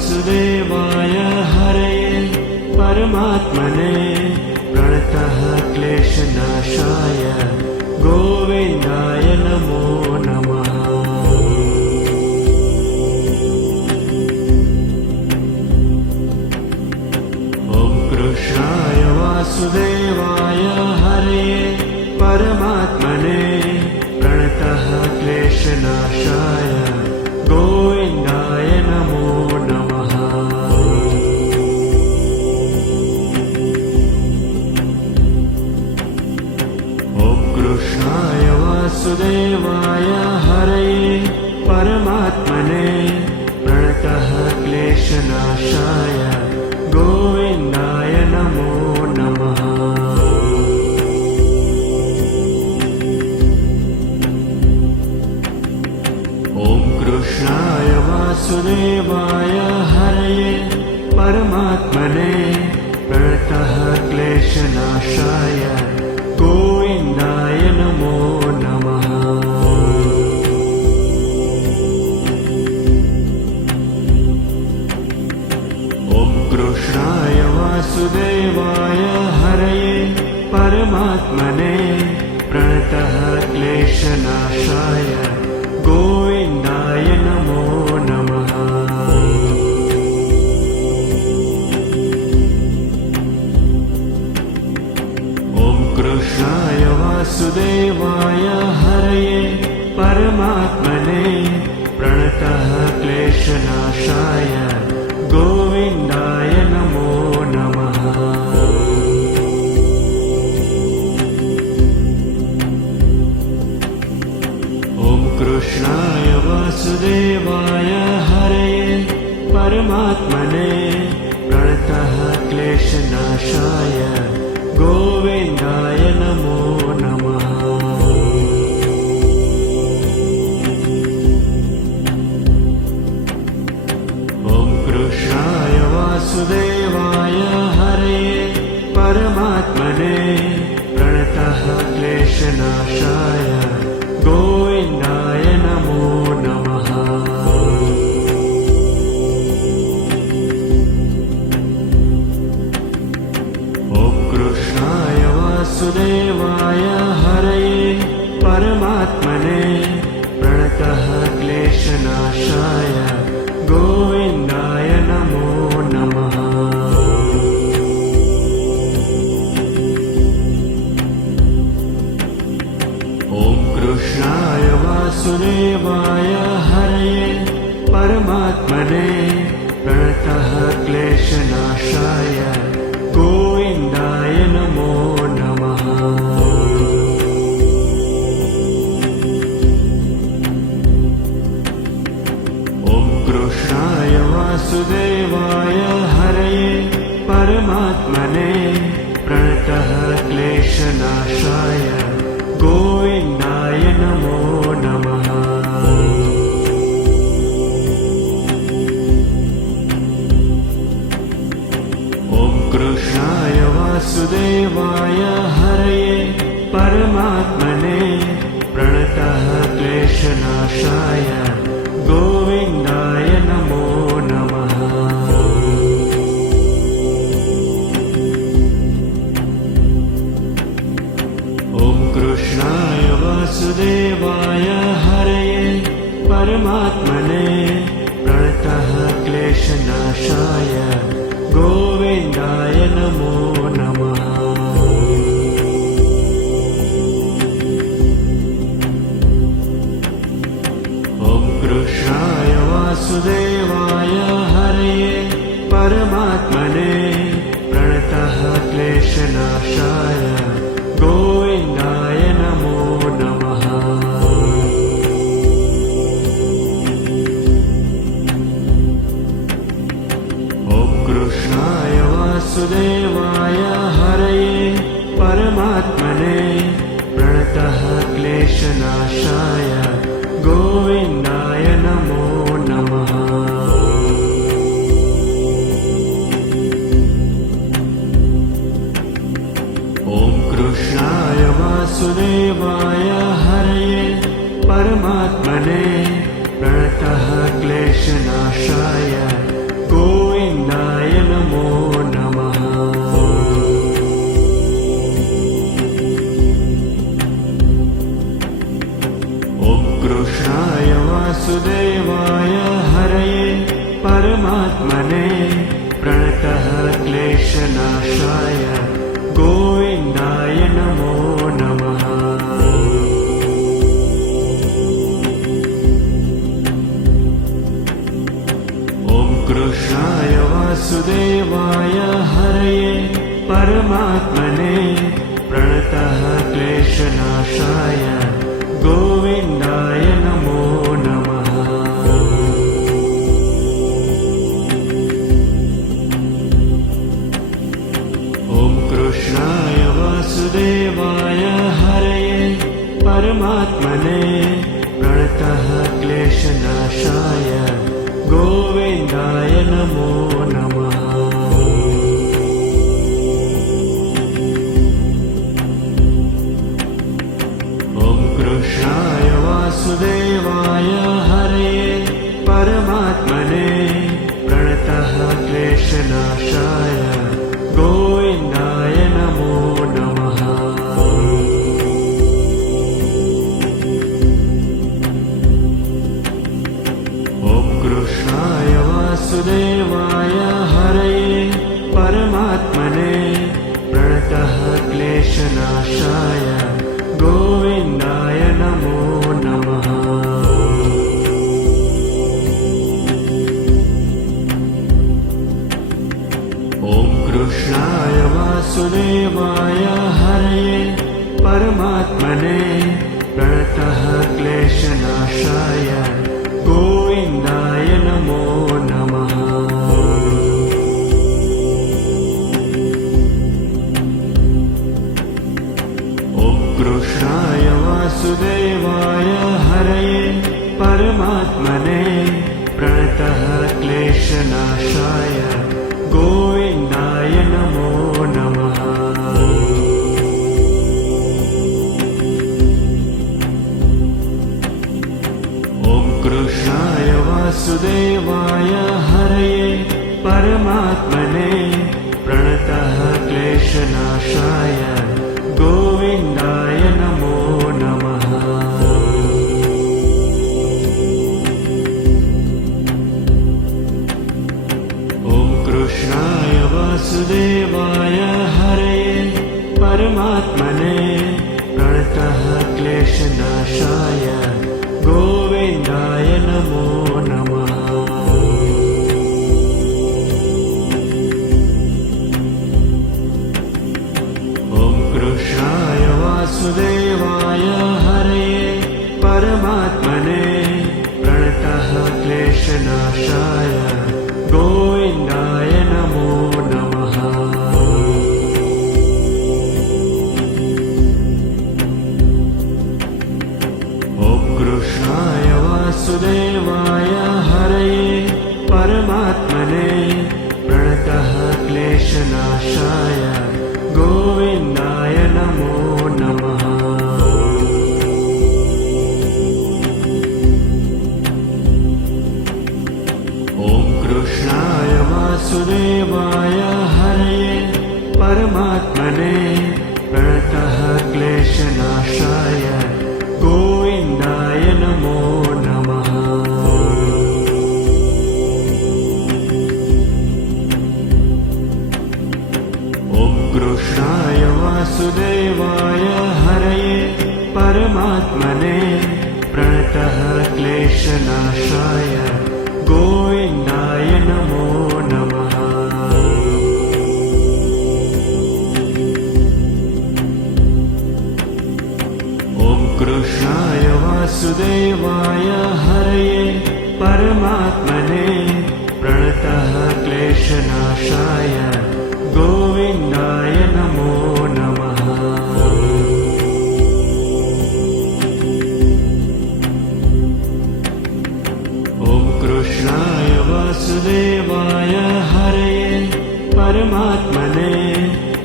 वासुदेवाय हरये परमात्मने प्रणतः क्लेशनाशाय गोविन्दाय नमो नमः। ॐ कृष्णाय वासुदेवाय हरये परमात्मने प्रणतः क्लेशनाशाय गोविन्दाय नमो नमः। ॐ कृष्णाय वासुदेवाय हरये परमात्मने प्रणतः क्लेशनाशाय गोविन्दाय नमो नमः। ॐ कृष्णाय वासुदेवाय हरये परमात्मने प्रणतः क्लेशनाशाय गोविन्दाय नमो नमः। ॐ कृष्णाय वासुदेवाय हरये परमात्मने प्रणतः क्लेशनाशाय गोविन्दाय नमो नमः। ॐ कृष्णाय वासुदेवाय हरये परमात्मने प्रणतः क्लेशनाशाय गोविन्दाय नमो नमः। ॐ कृष्णाय वासुदेवाय हरये परमात्मने प्रणतः क्लेशनाशाय गोविन्दाय नमो नमः। ॐ कृष्णाय वासुदेवाय हरये परमात्मने प्रणतः क्लेशनाशाय गोविन्दाय नमो नमः। ॐ कृष्णाय वासुदेवाय हरये परमात्मने प्रणतः क्लेशनाशाय गोविन्दाय नमो नमः। ॐ कृष्णाय वासुदेवाय हरये परमात्मने प्रणतः क्लेशनाशाय गोविन्दाय नमो नमः। ॐ कृष्णाय वासुदेवाय हरये परमात्मने प्रणतः क्लेशनाशाय गोविन्दाय नमो नमः। ॐ कृष्णाय वासुदेवाय हरये परमात्मने प्रणतः क्लेशनाशाय गोविन्दाय नमो नमः। ॐ कृष्णाय वासुदेवाय हरये परमात्मने प्रणतः क्लेशनाशाय गोविन्दाय नमो नमः। ॐ कृष्णाय वासुदेवाय हरये परमात्मने प्रणतः क्लेशनाशाय गोविन्दाय नमो नमः। ॐ कृष्णाय वासुदेवाय हरये परमात्मने प्रणतः क्लेशनाशाय गोविन्दाय नमो नमः। ॐ कृष्णाय वासुदेवाय हरये परमात्मने प्रणतः क्लेशनाशाय गोविन्दाय नमो नमः। ॐ कृष्णाय वासुदेवाय हरये परमात्मने प्रणतः क्लेशनाशाय गोविन्दाय नमो नमः। ॐ कृष्णाय वासुदेवाय हरये परमात्मने प्रणतः क्लेशनाशाय गोविन्दाय नमो नमः। ॐ कृष्णाय वासुदेवाय हरये परमात्मने प्रणतः क्लेशनाशाय गोविन्दाय नमो नमः। ॐ कृष्णाय वासुदेवाय हरये परमात्मने प्रणतः क्लेशनाशाय गोविन्दाय नमो नमः। ॐ कृष्णाय वासुदेवाय हरये परमात्मने प्रणतः क्लेशनाशाय गोविन्दाय नमो नमः। ॐ कृष्णाय वासुदेवाय हरये परमात्मने प्रणतः क्लेशनाशाय गोविन्दाय नमो नमः। ॐ कृष्णाय वासुदेवाय हरये परमात्मने प्रणतः क्लेशनाशाय गोविन्दाय नमो नमः। ॐ कृष्णाय वासुदेवाय हरये परमात्मने प्रणतः क्लेशनाशाय गोविन्दाय नमो नमः। ॐ कृष्णाय वासुदेवाय हरये परमात्मने प्रणतः क्लेशनाशाय गोविन्दाय नमो नमः। ॐ कृष्णाय वासुदेवाय हरये परमात्मने प्रणतः क्लेशनाशाय गोविन्दाय नमो नमः। ॐ कृष्णाय वासुदेवाय हरये परमात्मने प्रणतः क्लेशनाशाय गोविन्दाय नमो नमः। ॐ कृष्णाय वासुदेवाय हरये परमात्मने प्रणतः क्लेशनाशाय गोविन्दाय नमो नमः। ॐ कृष्णाय वासुदेवाय हरये परमात्मने प्रणतः क्लेशनाशाय गोविन्दाय नमो नमः। ॐ कृष्णाय वासुदेवाय हरये परमात्मने प्रणतः क्लेशनाशाय गोविन्दाय नमो नमः। ॐ कृष्णाय वासुदेवाय हरये परमात्मने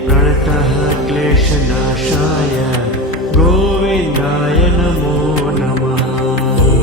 प्रणतः क्लेशनाशाय गोविन्दाय नमो नमः। ॐ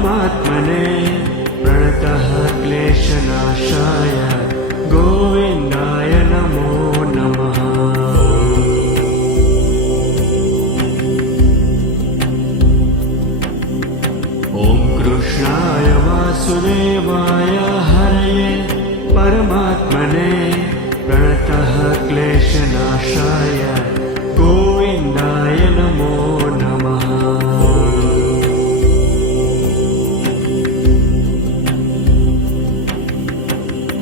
परमात्मने प्रणतः क्लेशनाशाय गोविन्दाय नमो नमः। ॐ कृष्णाय वासुदेवाय हरये परमात्मने प्रणतः क्लेशनाशाय गोविन्दाय नमो नमः।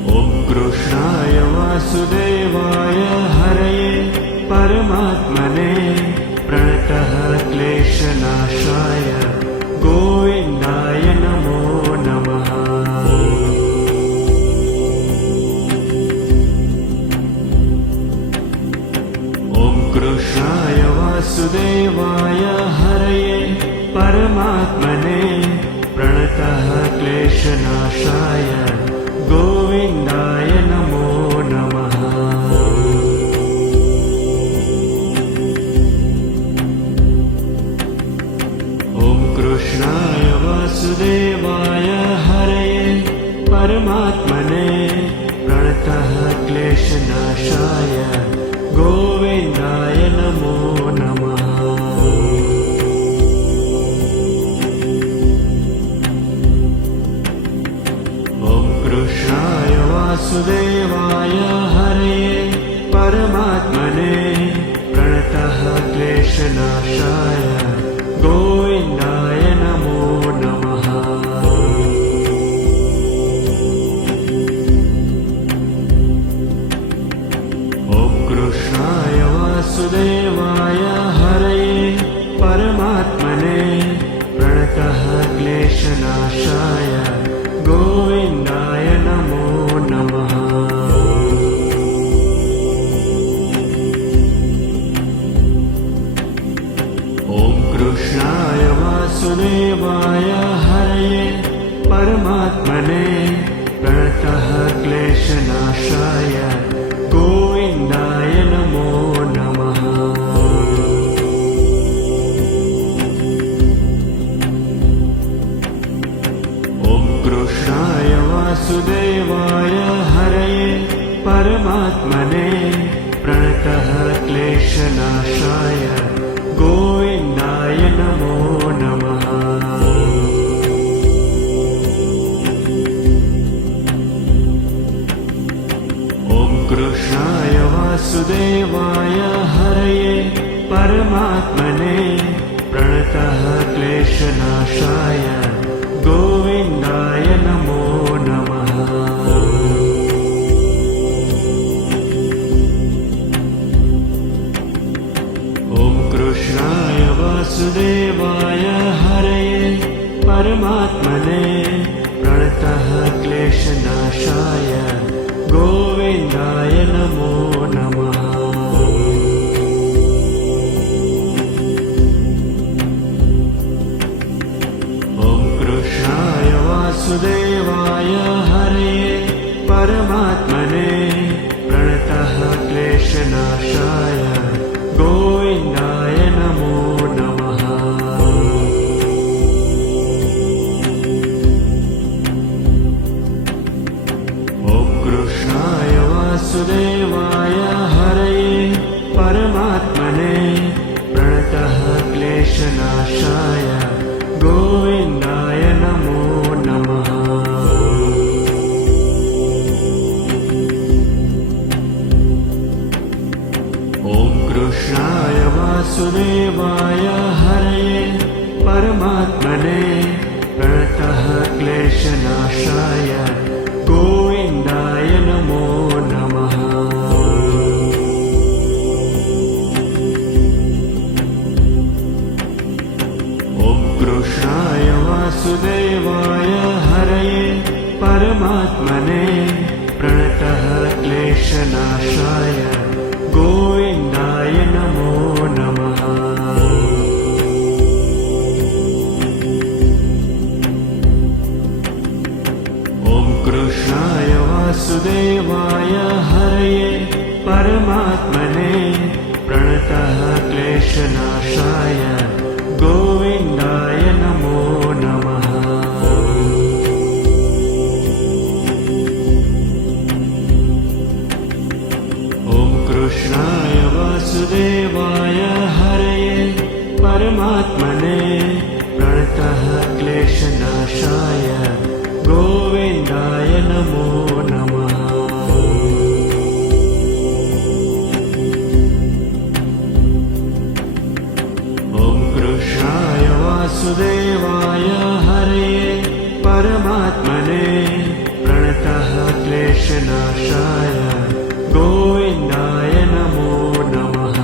ॐ कृष्णाय वासुदेवाय हरये परमात्मने प्रणतः क्लेशनाशाय गोविन्दाय नमो नमः। ॐ कृष्णाय वासुदेवाय हरये परमात्मने प्रणतः क्लेशनाशाय गोविन्दाय नमो नमः। ॐ कृष्णाय वासुदेवाय हरये परमात्मने प्रणतः क्लेशनाशाय गोविन्दाय नमो नमः। ॐ कृष्णाय वासुदेवाय हरये परमात्मने प्रणतः क्लेशनाशाय गोविन्दाय नमो नमः। ॐ कृष्णाय वासुदेवाय हरये परमात्मने प्रणतः क्लेशनाशाय गोविन्दाय नमो नमः। ॐ कृष्णाय वासुदेवाय हरये परमात्मने प्रणतः क्लेशनाशाय गोविन्दाय नमो नमः। ॐ कृष्णाय वासुदेवाय हरये परमात्मने प्रणतः क्लेशनाशाय गोविन्दाय नमो नमः। ॐ कृष्णाय वासुदेवाय हरये परमात्मने प्रणतः क्लेशनाशाय गोविन्दाय नमो नमः। ॐ कृष्णाय वासुदेवाय हरये परमात्मने प्रणतः क्लेशनाशाय गोविन्दाय नमो नमः। ॐ कृष्णाय वासुदेवाय हरये परमात्मने प्रणतः क्लेशनाशाय गोविन्दाय नमो नमः। ॐ कृष्णाय वासुदेवाय हरये परमात्मने प्रणतः क्लेशनाशाय गोविन्दाय नमो नमः। ॐ कृष्णाय वासुदेवाय हरये परमात्मने प्रणतः क्लेशनाशाय गोविन्दाय नमो नमः। ॐ कृष्णाय वासुदेवाय हरये परमात्मने प्रणतः क्लेशनाशाय गोविन्दाय नमो नमः। ॐ कृष्णाय वासुदेवाय हरये परमात्मने प्रणतः क्लेशनाशाय गोविन्दाय नमो नमः। क्लेशनाशाय गोविन्दाय नमो नमः। ॐ कृष्णाय वासुदेवाय हरये परमात्मने प्रणतः क्लेशनाशाय गोविन्दाय नमो नमः।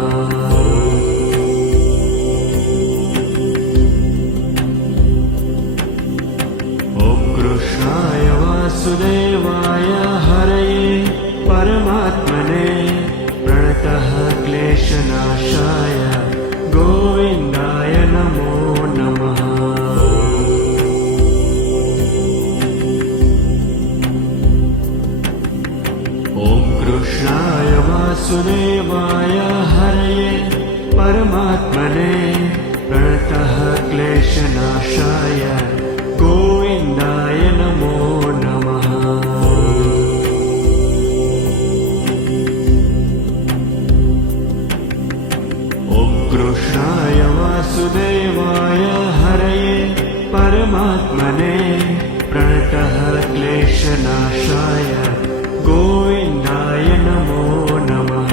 ॐ कृष्णाय वासुदेवाय हरये परमात्मने प्रणतः क्लेशनाशाय गोविन्दाय नमो नमः। ॐ कृष्णाय वासुदेवाय हरये परमात्मने प्रणतः क्लेशनाशाय गोविन्दाय नमो नमः। ॐ कृष्णाय वासुदेवाय हरये परमात्मने प्रणतः क्लेशनाशाय गोविन्दाय नमो नमः।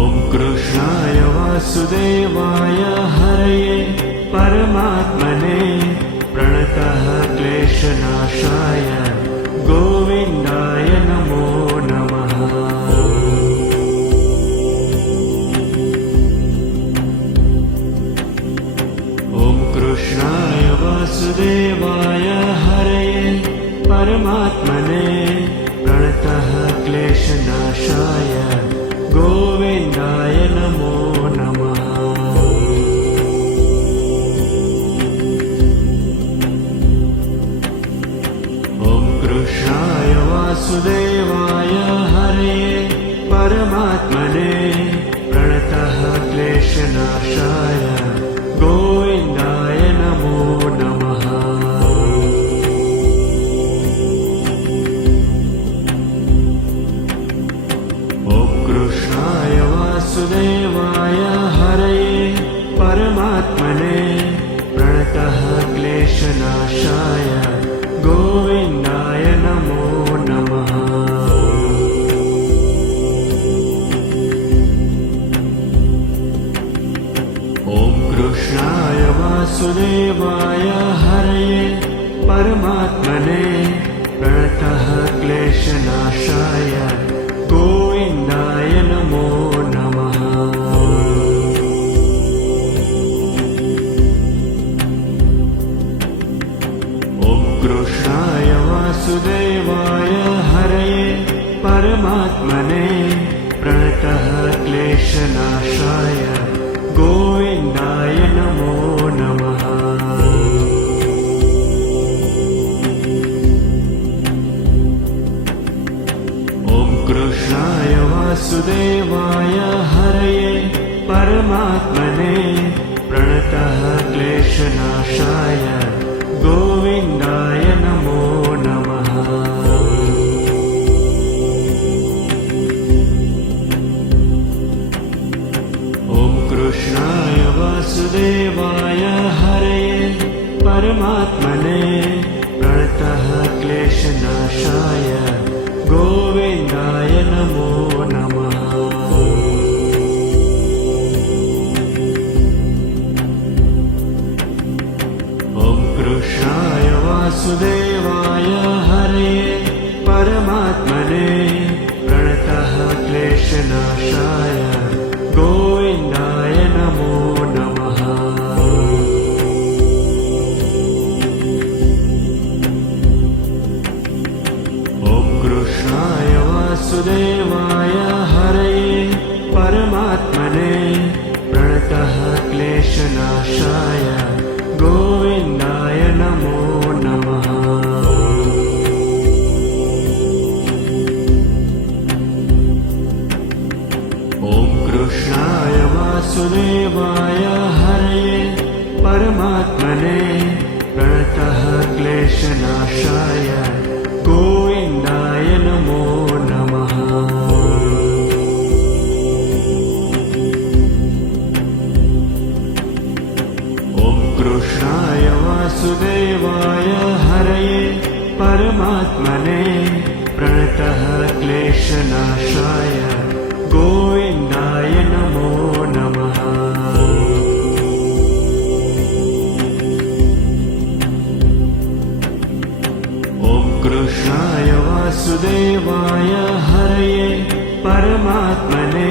ॐ कृष्णाय वासुदेवाय हरये परमात्मने प्रणतः क्लेशनाशाय गोविन्दाय नमो नमः। ॐ कृष्णाय वासुदेवाय हरये परमात्मने प्रणतः क्लेशनाशाय गोविन्दाय नमो नमः। ॐ कृष्णाय वासुदेवाय हरये परमात्मने प्रणतः क्लेशनाशाय गोविन्दाय नमो नमः। ॐ कृष्णाय वासुदेवाय हरये परमात्मने प्रणतः क्लेशनाशाय गोविन्दाय नमो नमः। ॐ कृष्णाय वासुदेवाय हरये परमात्मने प्रणतः क्लेशनाशाय गोविन्दाय नमो नमः। ॐ कृष्णाय वासुदेवाय हरये परमात्मने प्रणतः क्लेशनाशाय गोविन्दाय नमो नमः। ॐ कृष्णाय वासुदेवाय हरये परमात्मने प्रणतः क्लेशनाशाय गोविन्दाय नमो नमः। ॐ कृष्णाय वासुदेवाय हरये परमात्मने प्रणतः क्लेशनाशाय गोविन्दाय नमो नमः। ॐ कृष्णाय वासुदेवाय हरये परमात्मने प्रणतः क्लेशनाशाय गोविन्दाय नमो नमः। ॐ कृष्णाय वासुदेवाय हरये परमात्मने प्रणतः क्लेशनाशाय गोविन्दाय नमो नमः। ॐ कृष्णाय वासुदेवाय हरये परमात्मने प्रणतः क्लेशनाशाय गोविन्दाय नमो नमः। वासुदेवाय हरये परमात्मने प्रणतः क्लेशनाशाय गोविन्दाय नमो नमः। ॐ कृष्णाय वासुदेवाय हरये परमात्मने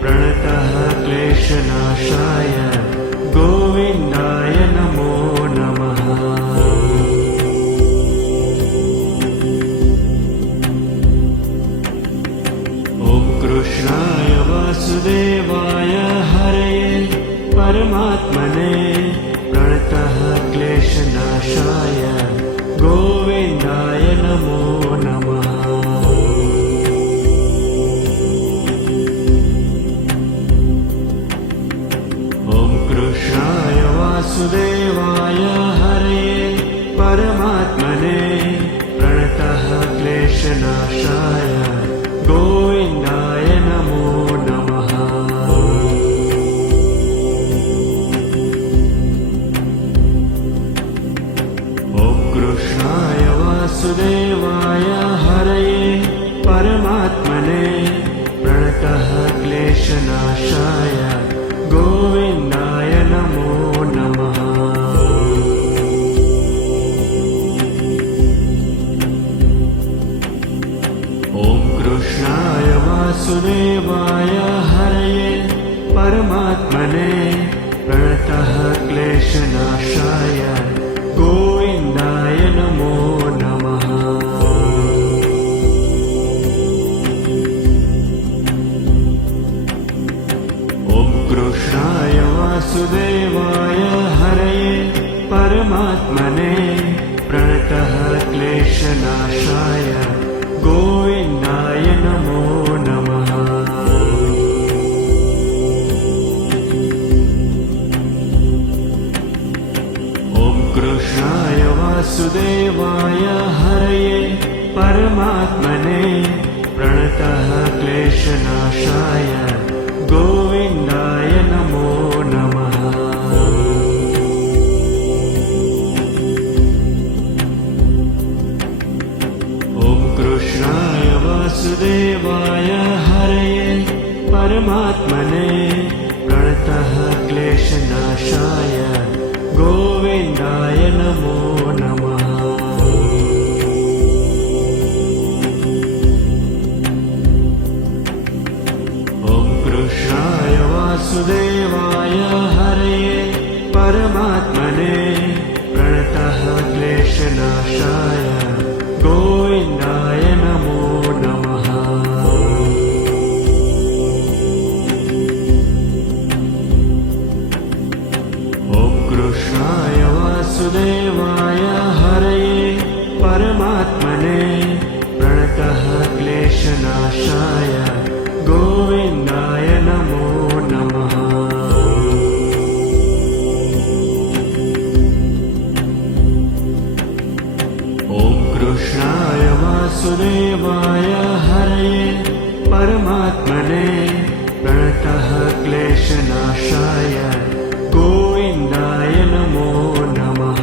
प्रणतः क्लेशनाशाय गोविन्दाय नमो नमः। ॐ कृष्णाय वासुदेवाय हरये परमात्मने प्रणतः क्लेशनाशाय गोविन्दाय नमो नमः। ॐ कृष्णाय वासुदेवाय हरये परमात्मने प्रणतः क्लेशनाशाय गोविन्दाय नमो नमः। ॐ कृष्णाय वासुदेवाय हरये परमात्मने प्रणतः क्लेशनाशाय गोविन्दाय नमो नमः। ॐ कृष्णाय वासुदेवाय हरये परमात्मने प्रणतः क्लेशनाशाय गोविन्दाय नमो नमः। ॐ कृष्णाय वासुदेवाय हरये परमात्मने प्रणतः क्लेशनाशाय गोविन्दाय नमो नमः। ॐ कृष्णाय वासुदेवाय हरये परमात्मने प्रणतः क्लेशनाशाय गोविन्दाय नमो नमः। ॐ कृष्णाय वासुदेवाय हरये परमात्मने प्रणतः क्लेशनाशाय गोविन्दाय नमो नमः। ॐ कृष्णाय वासुदेवाय हरये परमात्मने प्रणतः क्लेशनाशाय गोविन्दाय नमो नमः। ॐ कृष्णाय वासुदेवाय हरये परमात्मने प्रणतः क्लेशनाशाय गोविन्दाय नमो नमः। ॐ कृष्णाय वासुदेवाय हरये परमात्मने प्रणतः क्लेशनाशाय गोविन्दाय नमो नमः।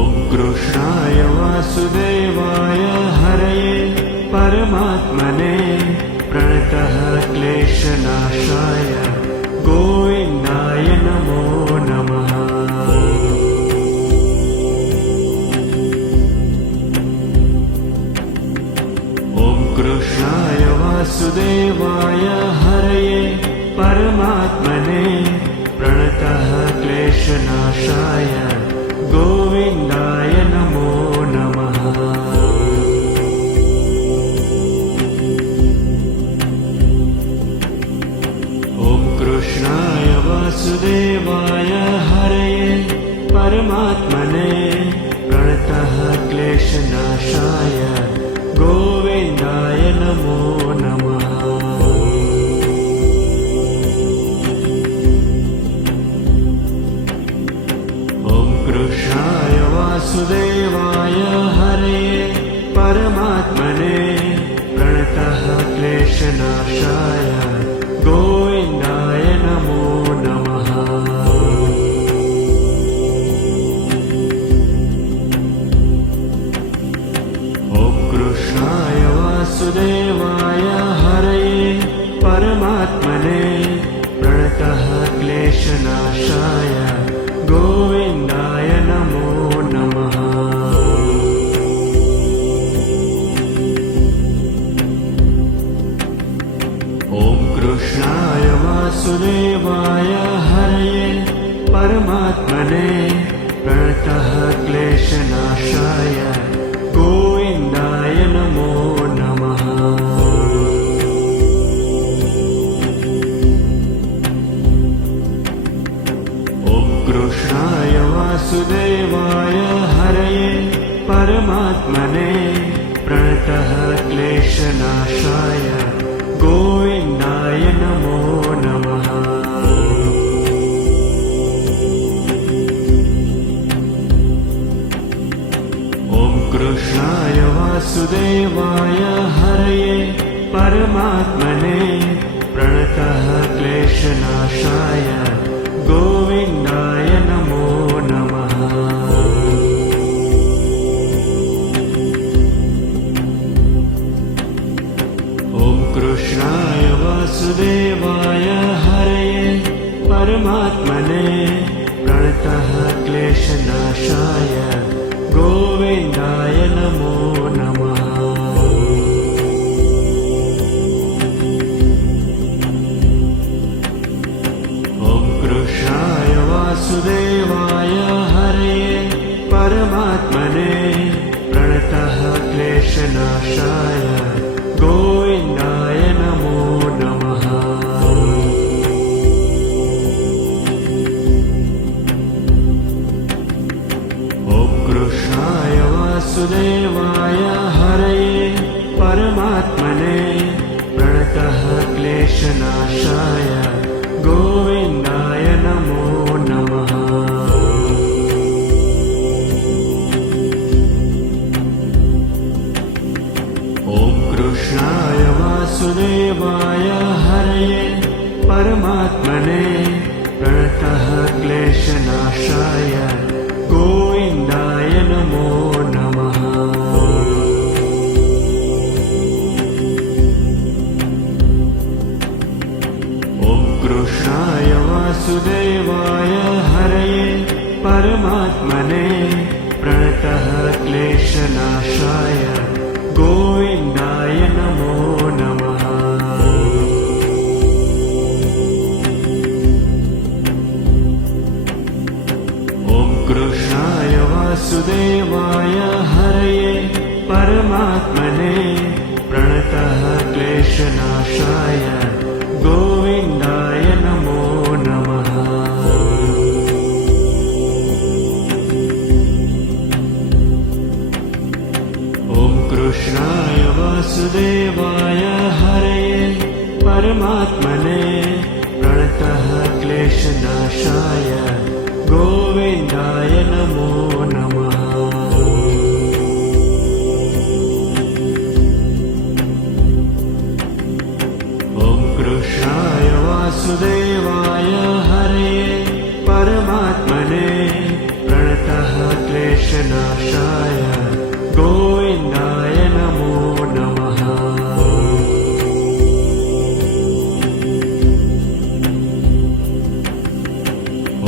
ॐ कृष्णाय वासुदेवाय हरये परमात्मने प्रणतः क्लेशनाशाय गोविन्दाय नमो नमः। ॐ कृष्णाय वासुदेवाय हरये परमात्मने प्रणतः क्लेशनाशाय गोविन्दाय नमो नमः। ॐ कृष्णाय वासुदेवाय हरये परमात्मने प्रणतः क्लेशनाशाय गोविन्दाय नमो नमः। ॐ कृष्णाय वासुदेवाय हरये परमात्मने प्रणतः क्लेशनाशाय गो वासुदेवाय हरये परमात्मने प्रणतः क्लेशनाशाय गोविन्दाय नमो नमः। ॐ कृष्णाय वासुदेवाय हरये परमात्मने प्रणतः क्लेशनाशाय गोविन्दाय नमो नमः। ॐ कृष्णाय वासुदेवाय हरये परमात्मने प्रणतः क्लेशनाशाय गोविन्दाय नमो नमः। ॐ कृष्णाय वासुदेवाय हरये परमात्मने प्रणतः क्लेशनाशाय गोविन्दाय नमो नमः। ॐ कृष्णाय वासुदेवाय हरये परमात्मने प्रणतः क्लेशनाशाय गोविन्दाय नमो नमः। ॐ कृष्णाय वासुदेवाय हरये परमात्मने प्रणतः क्लेशनाशाय गोविन्दाय नमो नमः। ॐ कृष्णाय वासुदेवाय हरये परमात्मने प्रणतः क्लेशनाशाय गोविन्दाय नमो नमः। ॐ कृष्णाय वासुदेवाय हरये परमात्मने प्रणतः क्लेशनाशाय गोविन्दाय नमो नमः। ॐ कृष्णाय वासुदेवाय हरये परमात्मने प्रणतः क्लेशनाशाय गोविन्दाय नमो नमः। ॐ कृष्णाय वासुदेवाय हरये परमात्मने प्रणतः क्लेशनाशाय गोविन्दाय नमो नमः। ॐ कृष्णाय वासुदेवाय हरये परमात्मने प्रणतः क्लेशनाशाय गोविन्दाय नमो नमः। ॐ कृष्णाय वासुदेवाय हरये परमात्मने प्रणतः क्लेशनाशाय गोविन्दाय नमो नमः।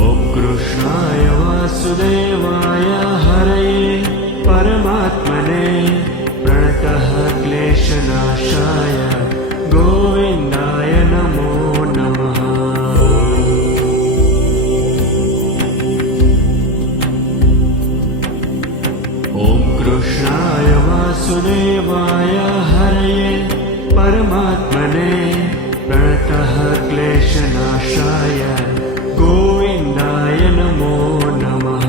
ॐ कृष्णाय वासुदेवाय हरये परमात्मने प्रणतः क्लेशनाशाय गोविन्दाय नमो नमः। ॐ कृष्णाय वासुदेवाय हरये परमात्मने प्रणतः क्लेशनाशाय गोविन्दाय नमो नमः।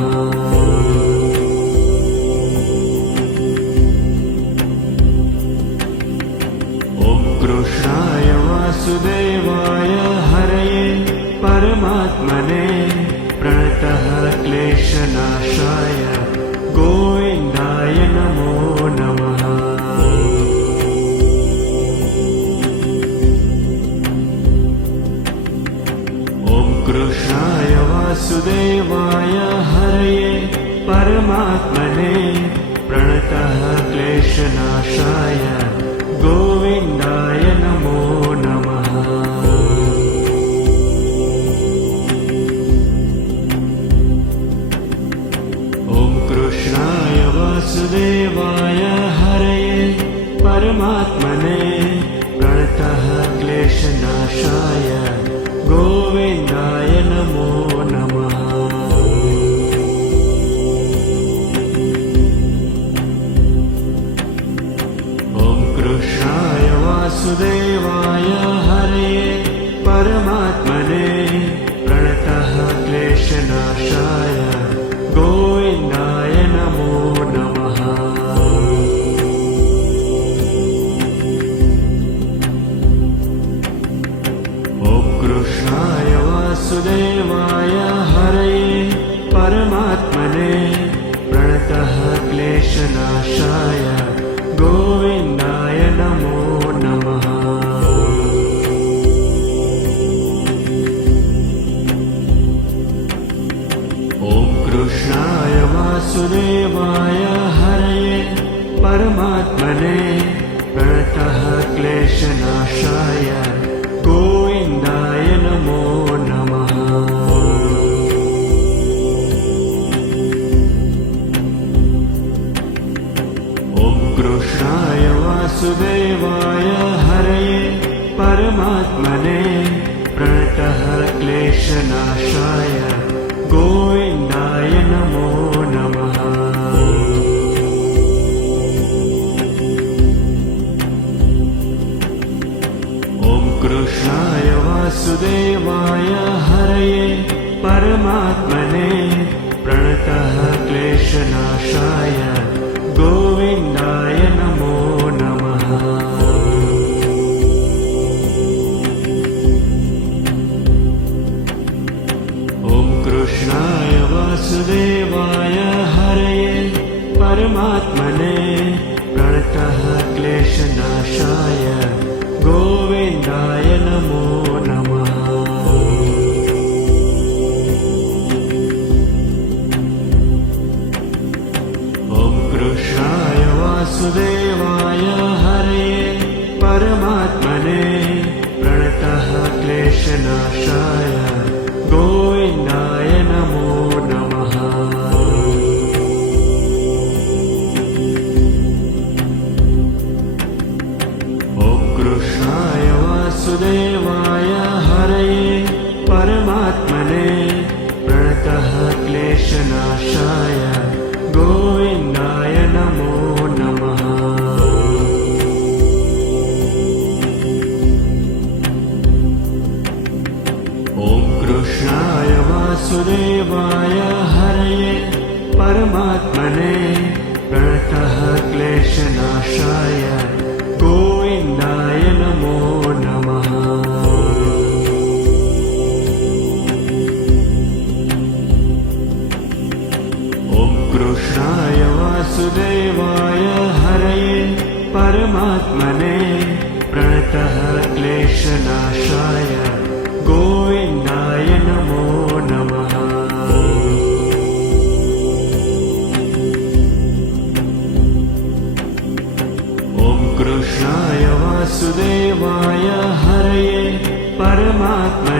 ॐ कृष्णाय वासुदेवाय हरये परमात्मने प्रणतः क्लेशनाशाय गोविन्दाय नमो नमः। ॐ कृष्णाय वासुदेवाय हरये परमात्मने प्रणतः क्लेशनाशाय गोविन्दाय नमो नमः। ॐ कृष्णाय वासुदेवाय हरये परमात्मने प्रणतः क्लेशनाशाय गोविन्दाय नमो नमः। ॐ कृष्णाय वासुदेवाय हरये परमात्मने प्रणतः क्लेशनाशाय गोविन्दाय नमो नमः। ॐ कृष्णाय वासुदेवाय हरये परमात्मने प्रणतः क्लेशनाशाय गोविन्दाय नमो नमः। ॐ कृष्णाय वासुदेवाय हरये परमात्मने प्रणतः क्लेशनाशाय गोविन्दाय नमो नमः। ॐ कृष्णाय वासुदेवाय हरये परमात्मने प्रणतः क्लेशनाशाय गोविन्दाय नमो नमः। ॐ कृष्णाय वासुदेवाय हरये परमात्मने प्रणतः क्लेशनाशाय गोविन्दाय नमो नमः। ॐ कृष्णाय वासुदेवाय हरये परमात्मने प्रणतः क्लेशनाशाय गोविन्दाय नमो नमः। ॐ कृष्णाय वासुदेवाय हरये परमात्मने प्रणतः क्लेशनाशाय गोविन्दाय नमो नमः। ॐ कृष्णाय वासुदेवाय हरये परमात्मने प्रणतः क्लेशनाशाय गोविन्दाय नमो नमः। ॐ कृष्णाय वासुदेवाय हरये परमात्मने प्रणतः क्लेशनाशाय गोविन्दाय नमो नमः। ॐ कृष्णाय वासुदेवाय हरये परमात्मने प्रणतः क्लेशनाशाय गोविन्दाय नमो नमः। ॐ कृष्णाय वासुदेवाय हरये परमात्मने